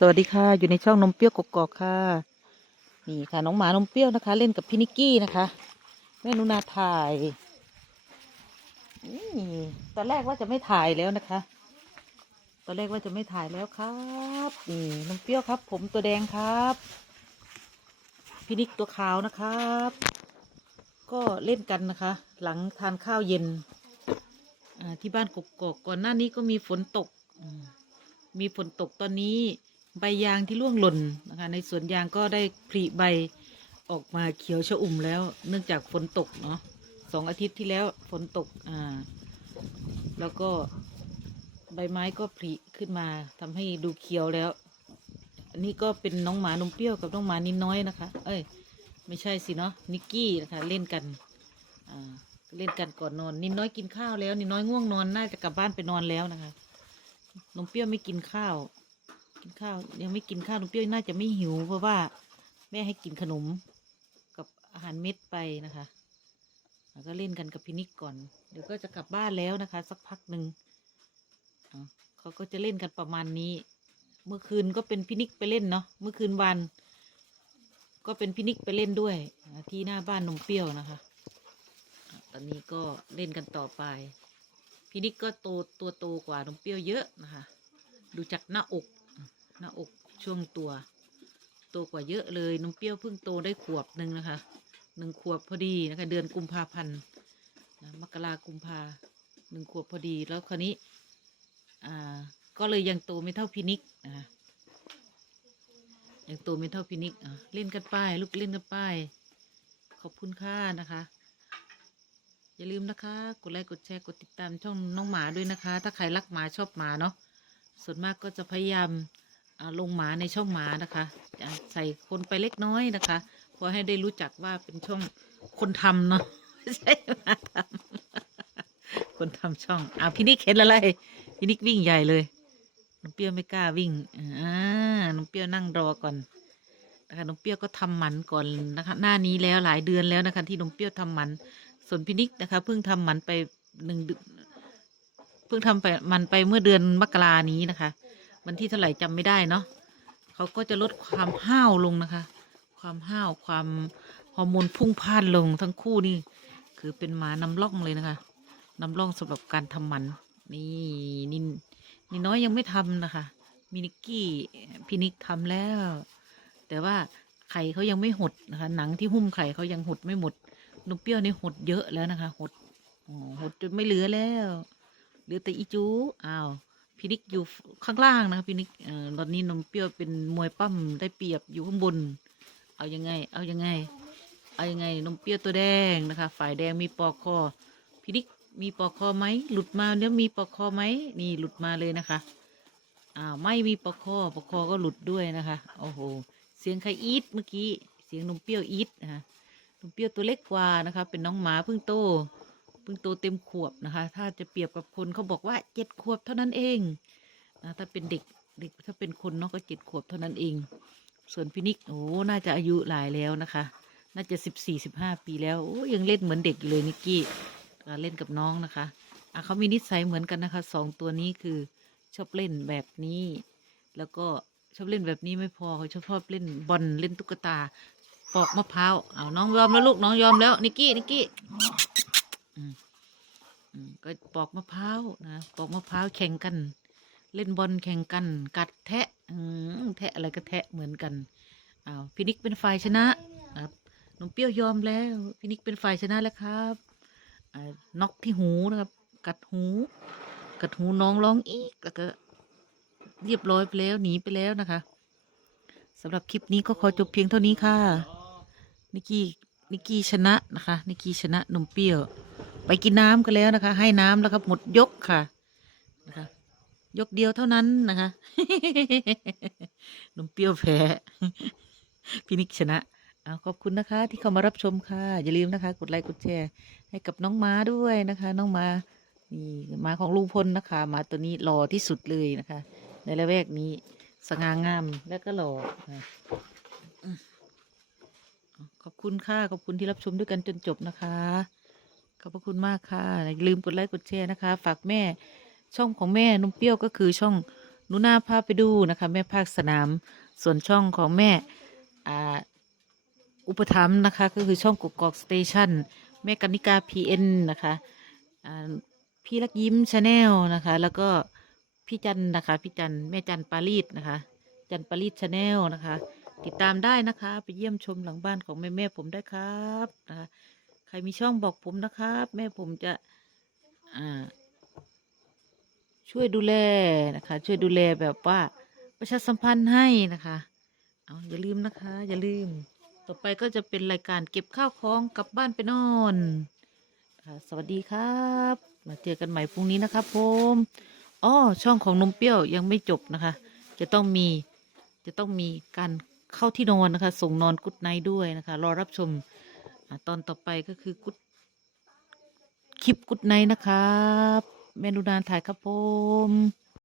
สวัสดีค่ะ อยู่ในช่องนมเปรี้ยวกกอกค่ะ นี่ค่ะ น้องหมานมเปรี้ยวนะคะ เล่นกับพี่นิกกี้นะคะ แม่นุนาถ่ายนี่ตอนแรกว่าจะไม่ถ่ายแล้วนะคะ ตอนแรกว่าจะไม่ถ่ายแล้วครับนี่นมเปรี้ยวครับ ผมตัวแดงครับพี่นิกตัวขาวนะครับ ก็เล่นกันนะคะ หลังทานข้าวเย็นที่บ้านกกอกก่อนหน้านี้ก็มีฝนตกมีฝนตกตอนนี้ ใบยางที่ร่วงหล่นนะคะ ในสวนยางก็ได้ผลิใบออกมาเขียวชอุ่มแล้ว เนื่องจากฝนตกเนาะสองอาทิตย์ที่แล้วฝนตกอ่า แล้วก็ใบไม้ก็ผลิขึ้นมาทำให้ดูเขียวแล้ว อันนี้ก็เป็นน้องหมานมเปรี้ยวกับน้องหมานินน้อยนะคะ เอ้ย ไม่ใช่สิเนาะนิกกี้นะคะเล่นกันอ่าเล่นกันก่อนนอนนินน้อยกินข้าวแล้วนินน้อยง่วงนอนน่าจะกลับบ้านไปนอนแล้วนะคะนมเปรี้ยวไม่กินข้าว กินข้าวยังไม่กินข้าวนมเปรี้ยวน่าจะไม่หิว เพราะว่าแม่ให้กินขนมกับอาหารเม็ดไปนะคะแล้วก็เล่นกันกับพินิกก่อน เดี๋ยวก็จะกลับบ้านแล้วนะคะ สักพักหนึ่งเขาก็จะเล่นกันประมาณนี้ เมื่อคืนก็เป็นพินิกไปเล่นเนาะเมื่อคืนวัน ก็เป็นพินิกไปเล่นด้วย ที่หน้าบ้านนมเปรี้ยวนะคะ ตอนนี้ก็เล่นกันต่อไปพี่นิกก็โตตัวโตกว่านมเปรี้ยวเยอะนะคะ ดูจากหน้าอก หน้าอกช่วงตัว โตกว่าเยอะเลยนมเปรี้ยวเพิ่งโตได้ขวบหนึ่งนะคะหนึ่งขวบพอดีนะคะ เดือนกุมภาพันธ์นะมกรากุมภาหนึ่งขวบพอดีแล้วคราวนี้ อ่า ก็เลยยังโตไม่เท่าพี่นิกนะคะยังโตไม่เท่าพี่นิกอะเล่นกันป้ายลูกเล่นกันป้ายขอบคุณค่านะคะอย่าลืมนะคะ กดไลค์กดแชร์กดติดตามช่องน้องหมาด้วยนะคะ ถ้าใครรักหมาชอบหมาเนาะส่วนมากก็จะพยายาม ลงหมาในช่องหมานะคะใส่คนไปเล็กน้อยนะคะ เพื่อให้ได้รู้จักว่าเป็นช่องคนทำเนาะใช่ไหมทำคนทำช่องอ่าพี่นิกเห็นอะไรพี่นิกวิ่งใหญ่เลยน้องเปี้ยวไม่กล้าวิ่งอ่าน้องเปี้ยวนั่งรอก่อนนะคะน้องเปี้ยวก็ทำหมันก่อนนะคะ หน้านี้แล้วหลายเดือนแล้วนะคะ ที่น้องเปี้ยวทำหมัน ส่วนพินิกนะคะเพิ่งทำหมันไปหนึ่งเดือนเพิ่งทำไปหมันไปเมื่อเดือนมกรานี้นะคะ วันที่เท่าไหร่จำไม่ได้เนาะเขาก็จะลดความห้าวลงนะคะ ความห้าวความฮอร์โมนพุ่งพล่านลงทั้งคู่นี่ คือเป็นหมานำร่องเลยนะคะนำร่องสำหรับการทำหมัน นี่นี่นี่น้อยยังไม่ทำนะคะมินิกกี้พินิกทำแล้ว แต่ว่าไข่เขายังไม่หดนะคะ หนังที่หุ้มไข่เขายังหดไม่หมดนมเปรี้ยวนี่หดเยอะแล้วนะคะ หดหดจนไม่เหลือแล้ว เหลือแต่อีจูอ้าว พี่นิกอยู่ข้างล่างนะคะพี่นิกเอ่อตอนนี้นมเปรี้ยวเป็นมวยปั้มได้เปรียบอยู่ข้างบน เอายังไง เอายังไง เอายังไงนมเปรี้ยวตัวแดงนะคะ ฝ่ายแดงมีปอกคอพี่นิกมีปอกคอไหมหลุดมาเดี๋ยมีปอกคอไหมนี่หลุดมาเลยนะคะอ้าวไม่มีปอกคอปอกคอก็หลุดด้วยนะคะโอ้โหเสียงใครอีทเมื่อกี้เสียงนมเปรี้ยวอีทนะคะนมเปรี้ยวตัวเล็กกว่านะคะ เป็นน้องหมาเพิ่งโต พิ่งโตเต็มขวบนะคะ ถ้าจะเปรียบกับคนเขาบอกว่าเจ็ดขวบเท่านั้นเองนะถ้าเป็นเด็กเด็กถ้าเป็นคนเนาะก็เจ็ดขวบเท่านั้นเอง ส่วนพินิกโอ้น่าจะอายุหลายแล้วนะคะ น่าจะสิบสี่สิบห้าปีแล้วโอ้ยังเล่นเหมือนเด็กอยู่เลยนิกกี้เล่นกับน้องนะคะอะเขามีนิสัยเหมือนกันนะคะสองตัวนี้คือชอบเล่นแบบนี้ แล้วก็ชอบเล่นแบบนี้ไม่พอเขาชอบชอบเล่นบอลเล่นตุ๊กตาปอกมะพร้าวเอาน้องยอมแล้วลูกน้องยอมแล้วนิกกี้นิกกี้ ก็ปอกมะพร้าวนะ ปอกมะพร้าวแข่งกัน เล่นบอลแข่งกัน กัดแทะแทะอะไรก็แทะเหมือนกันอ้าวพี่นิกเป็นฝ่ายชนะครับน้องเปรี้ยวยอมแล้วพี่นิกเป็นฝ่ายชนะแล้วครับน็อกที่หูนะครับ กัดหู กัดหูน้องร้องอีกแล้วก็เรียบร้อยไปแล้วหนีไปแล้วนะคะสำหรับคลิปนี้ก็ขอจบเพียงเท่านี้ค่ะนิกกี้ นิกกี้ชนะนะคะ นิกกี้ชนะนมเปรี้ยว ไปกินน้ำกันแล้วนะคะ ให้น้ำแล้วครับหมดยกค่ะนะคะ ยกเดียวเท่านั้นนะคะนมเปรี้ยวแพ้พี่นิกชนะเอาขอบคุณนะคะ ที่เข้ามารับชมค่ะ อย่าลืมนะคะ กดไลค์กดแชร์ ให้กับน้องม้าด้วยนะคะ น้องม้านี่ม้าของลุงพลนะคะม้าตัวนี้หล่อที่สุดเลยนะคะ ในละแวกนี้สง่างามและก็หล่อ อบคุณค่ะขอบคุณที่รับชมด้วยกันจนจบนะคะ ขอบพระคุณมากค่ะอย่าลืมกดไลค์กดแชร์นะคะ ฝากแม่ช่องของแม่นมเปรี้ยวก็คือช่องนูนาพาไปดูนะคะ แม่ภาคสนาม ส่วนช่องของแม่อ่าอุปถัมภ์นะคะ ก็คือช่องกกอกสเตชันแม่กนิกาพีเอ็นนะคะพี่ลักยิ้มชาแนลนะคะ แล้วก็พี่จันนะคะ พี่จันแม่จันปารีสนะคะ จันปารีสชาแนลนะคะ ติดตามได้นะคะ ไปเยี่ยมชมหลังบ้านของแม่แม่ผมได้ครับนะคะใครมีช่องบอกผมนะครับ แม่ผมจะช่วยดูแลนะคะ ช่วยดูแลแบบว่าประชาสัมพันธ์ให้นะคะเอาอย่าลืมนะคะ อย่าลืม ต่อไปก็จะเป็นรายการเก็บข้าวของกลับบ้านไปนอนสวัสดีครับ มาเจอกันใหม่พรุ่งนี้นะครับผมอ๋อช่องของนมเปรี้ยวยังไม่จบนะคะ จะต้องมีจะต้องมีการ เข้าที่นอนนะคะ ส่งนอนกุดไนด้วยนะคะ รอรับชมอตอนต่อไปก็คือกุดคลิปกุดไนนะครับ เมนูนานถ่ายครับผม